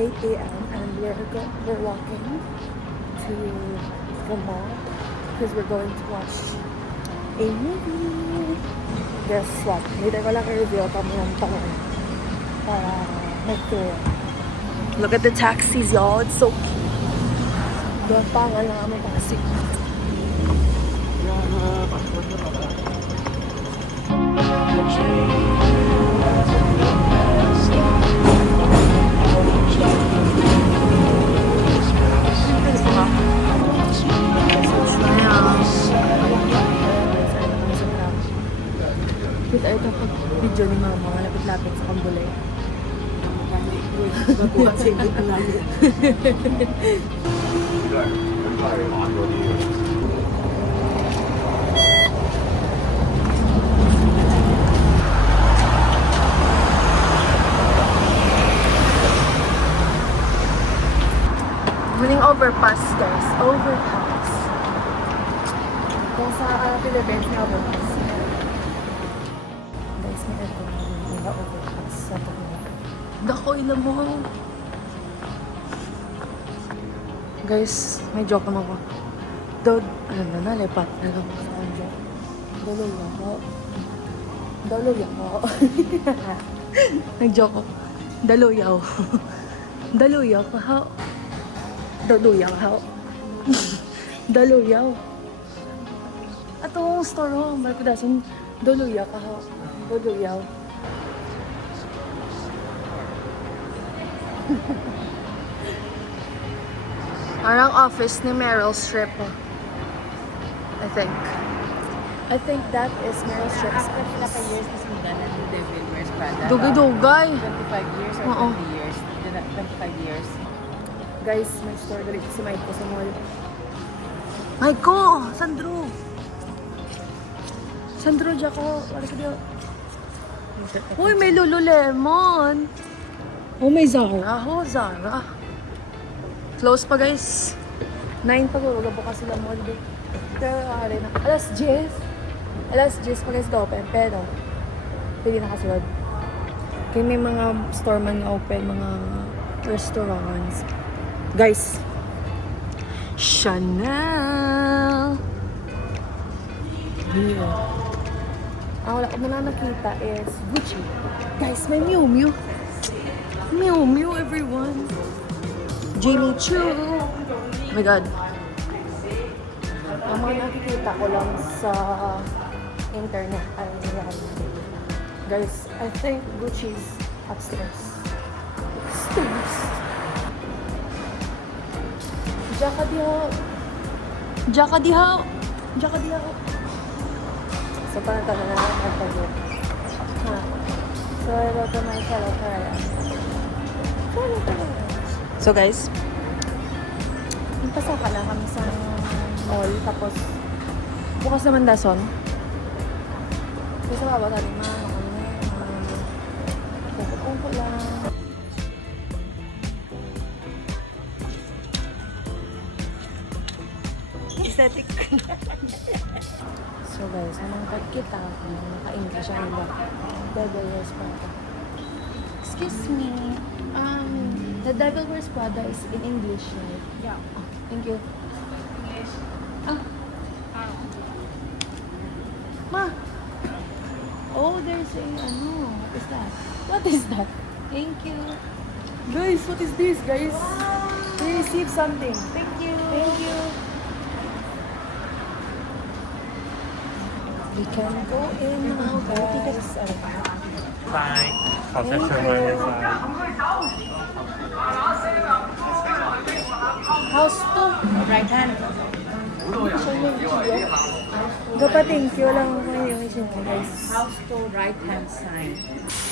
8 a.m. and we're walking to the mall because we're going to watch a movie. Guess what? Hindi ko lang i-review kami ng tangan para mag-tour. Look at the taxis, y'all. It's so cute. Doon tangan na kami taxi. Kita ito pag video ni mama, malapit-lapit sa Kambulay. Baguhan sa inyo ang langit. Muling overpass, guys. Overpass. Kung sa Philippines, may overpass. Guys, may overpass sa Pagmata. Dako, ilan mo. Guys, may joke naman ko. Alam na, lepat. Alam mo sa kanjo. Daluya ko. Daluya ko. Nag-joke ko. Daluyaw. Daluyaw ko, ha? Daluyaw, ha? Daluyaw. At ang store ho, Markudasin, daluyaw ka, ha? Daluyaw. Parang office ni Meryl Streep. I think that is Meryl Streep's office. Naka-years na sundan ng Devil Wears Prada. Dugay-dugay. 25 years or 20 years? 25 years. Guys, may store galit si Mike ko sa mall. Maiko! Sandro! Sandro, Jaco. Wala ka diyo. Uy, may Lululemon. Oh, may Zara. Oh, Zara. Close pa, guys. 9 pa ko. Bukas sila mall. Pero, na. Alas 10. Alas 10 pa, guys, ka-open. Pero, hindi nakasunod. Kaya may mga store man na open, mga restaurants. Guys, Chanel. Here. Ang wala ko na nakita is Gucci. Guys, may Miu Miu. Miu Miu, everyone. Jimmy Choo. Oh my God. Ang mga nakikita ko lang sa internet ay guys, I think Gucci's upstairs. Upstairs. Jaka diha. Jaka diha. Jaka diha. So, parang taga na lang ang pag-ibig. Ha? So, I wrote to my fellow parents. So, guys, nagpasaka na kami sa mall. Tapos, bukas naman dason. Kasi mababa natin kumpul lang. Aesthetic. So guys, anong pagkita ko, naka-English siya iba. Devil Wears Prada. Excuse me. The Devil Wears Prada is in English, right? Yeah. Oh, thank you. English. Ma! Oh, there's a, what is that? What is that? Thank you. Guys, what is this, guys? We received something. Thank you. Thank you. We can go in now, guys. Bye. ขอเชิญชวนมาเลยค่ะ House to. Right hand. Dapat thank you lang yung isin ko, guys. House to right hand side.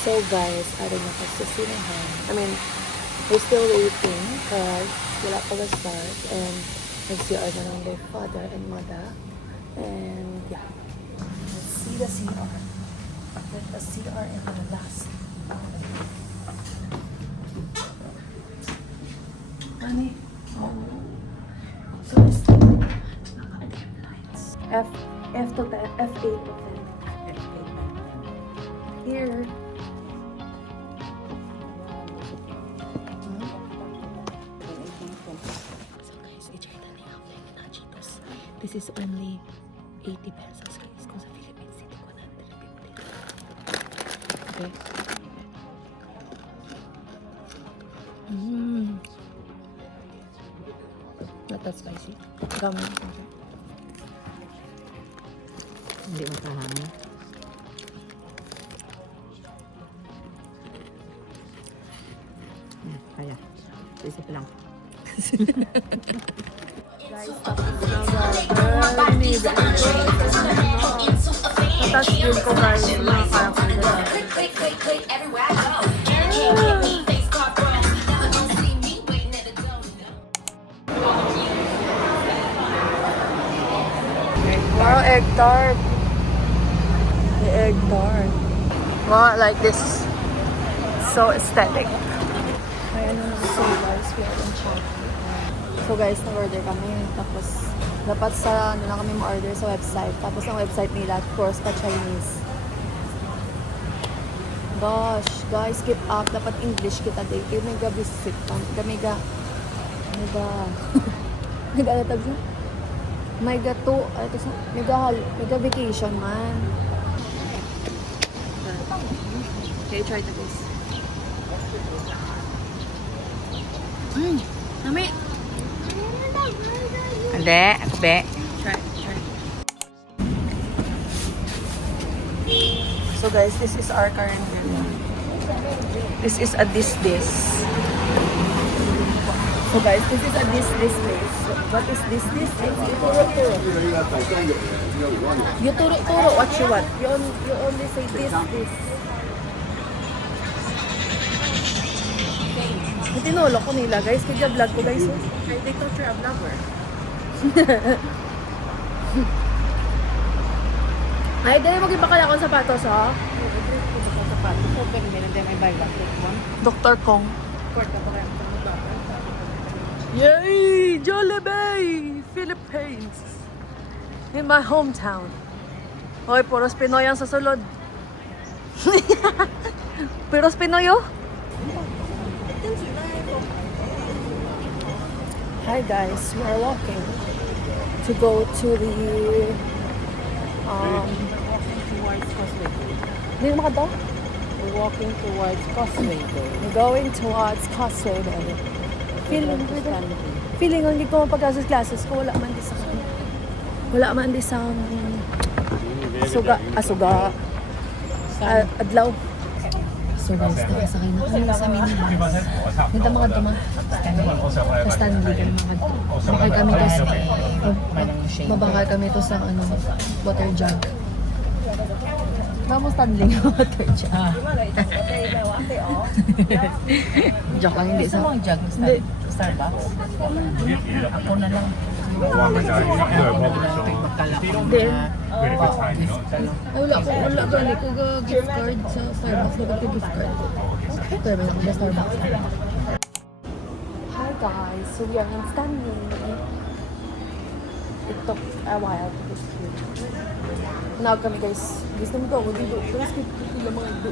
So guys, ano na kasi sa sinahan. I mean, we're still waiting because wala pa start and nag-CR na lang their father and mother. And yeah, let's see the CR. Let the CR in the last. Honey, so this F to 10, F8 to 10. Here. This is only 80 pesos guys. Kung sa Philippines, ito 150. Okay. Not that spicy. Gamay na siya. Hindi matahangin. Kaya. Isip lang. Guys, natouch din ko guys yung mga character nila. Wow, egg tart. The egg tart. Wow, like this. So aesthetic. Ayan na lang. So guys, we are in Shopee. So guys, nag-order kami. Tapos, dapat sa ano lang kami ma-order sa website. Tapos ang website nila, of course, pa Chinese. Gosh, guys, keep up. Dapat English kita day. Kaya may ga-visit. May ga natag siya? May ga-to. May ga-vacation man. Okay, try to this. Nami. Hindi, be. Try. So guys, this is our current villa. This is a this. So guys, this is a this place. What is this? It's turo-turo. You turo what you want. You only say this. Tinulok ko nila guys. Kaya vlog ko guys. They thought you're a vlogger. Ay, dali mag-ibakala akong sapatos, ha? Open din, and then I buy one. Dr. Kong. Court ka pa kaya Yay! Jollibee! Philippines! In my hometown. Hoy, puros Pinoy ang sasulod. Puros Pinoy, oh. Hi guys, we are walking to go to the towards Causeway. Hindi na makadaw? We're walking towards Causeway Bay. We're going towards Causeway Bay. Feeling ko hindi ko mapag-classes ko. Wala man di sa suga. Adlaw. So guys, nakasakay na kami sa minibus. Ganda mga duma. Sa Stanley kami mga Bakay kami guys. Mabakay kami to sa water jug. Mamo Stanley ng water jug. Joke lang, hindi sa Ang jug ng Starbucks. Ako na lang. Then, ay wala ko gift card sa Starbucks. Wala ko gift card. Pero may ako sa Starbucks. Hi guys, so we are in Stanley. It took a while to get here. Now kami guys, gusto mo daw, dito. Guys, kito mga dito.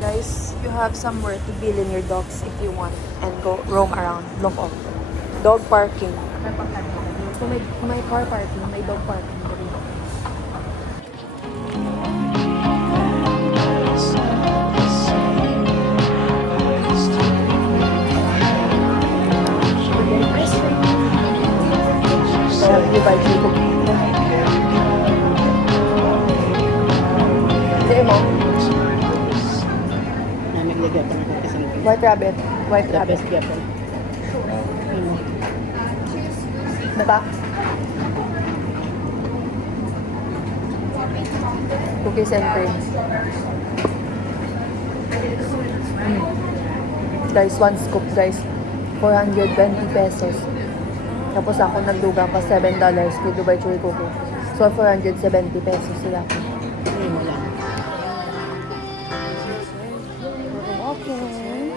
Guys, you have somewhere to bill in your dogs if you want and go roam around. Look off. Dog parking. So may car parking, may dog parking. You buy chico. Hindi mo. Namigligyan pa na kasi. White rabbit. White rabbit. Diba? Cookies and cream. Guys, one scoop guys. 420 pesos. Tapos ako nagdugang pa $7 kay Dubai Chewy Cookie. So 470 pesos sila. Hindi mo lang. We're walking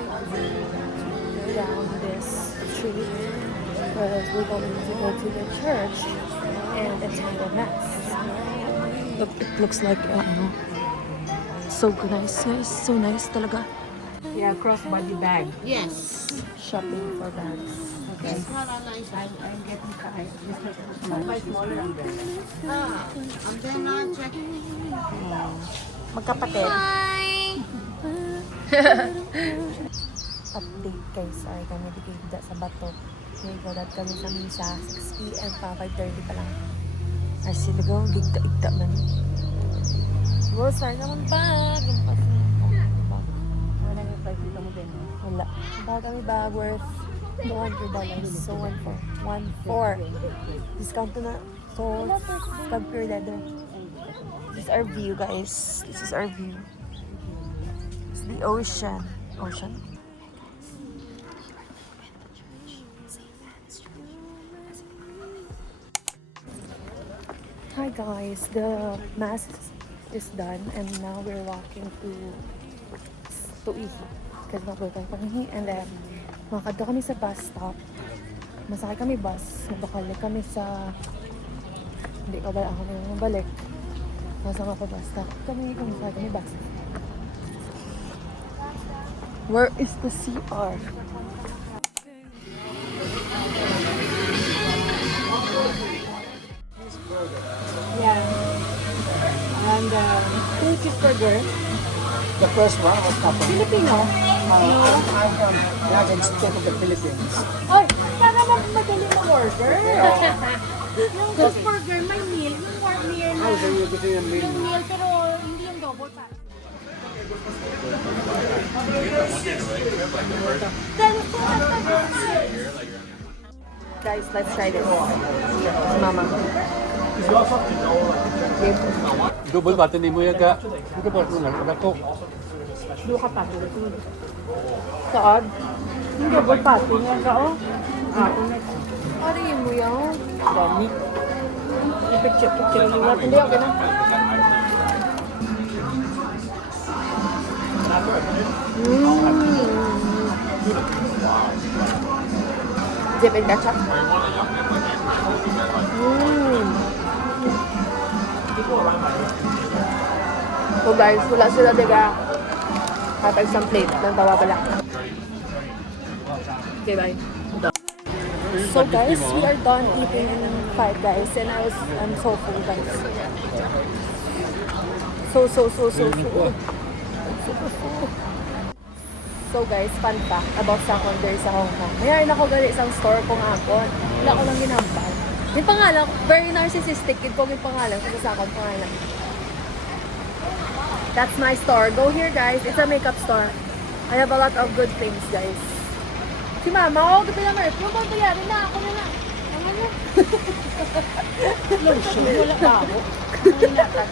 down this street because we're going to go to the church and attend a mass. Look, it looks like so nice guys. So nice talaga. Yeah, crossbody bag. Yes. Shopping for bags. guys. I'm getting tired. My smaller umbrella. I'm then not checking. Magkapatid. Update guys, sorry kami digigda sa bato. May gadat kami sa misa, 6 p.m. pa, 5:30 pa lang. Ay siligaw, gigda-igda man. Wow, sorry naman bag. Yung pas na bag. Wala yung price dito mo din. Wala. Bag kami bag worth $200. So, 1.4. Discount to na. So, pag pure leather. This is our view, guys. This is our view. It's the ocean. Ocean? Hi guys, the mass is done and now we're walking to Ihi. Kasi magbabay kami and then makakadto kami sa bus stop. Masakay kami bus, mabakalik kami sa hindi ka bala ako na mabalik. Nasa nga pa bus stop kami, masakay kami bus. Where is the CR? Yeah. And two cheeseburger. The first one was couple. Filipino. I'm from United States of the Philippines. Ay, para madali mag-order. Yung cheeseburger, may meal. Yung more meal na. So you're getting a meal. Yung meal, pero hindi yung double pa. Guys, let's try this. Mama. Double button ni mo yaga. Ito po na ako. Duha pa. Saad. Yung double patty niya ka, oh. Ako na. Ano yun mo yan? Dami. Picture liwat. Hindi, okay na. Dip and ketchup. So guys, wala sila diga. Kapag isang plate ng tawa pala. Okay, bye. So guys, we are done eating Five Guys and I'm so full guys. So full. Super full. So guys, fun fact about sakon there sa Hong Kong. Mayroon ako gali isang store kong akon. Wala ko lang ginambal. Yung pangalan, very narcissistic. Yun kong yung pangalan sa sakon pangalan. That's my store. Go here guys. It's a makeup store. I have a lot of good things guys. Si Mama, oh, gabi na Murph. Yung bang bayari na, ako na. Ano na? Lotion, wala pa ako. Wala pa.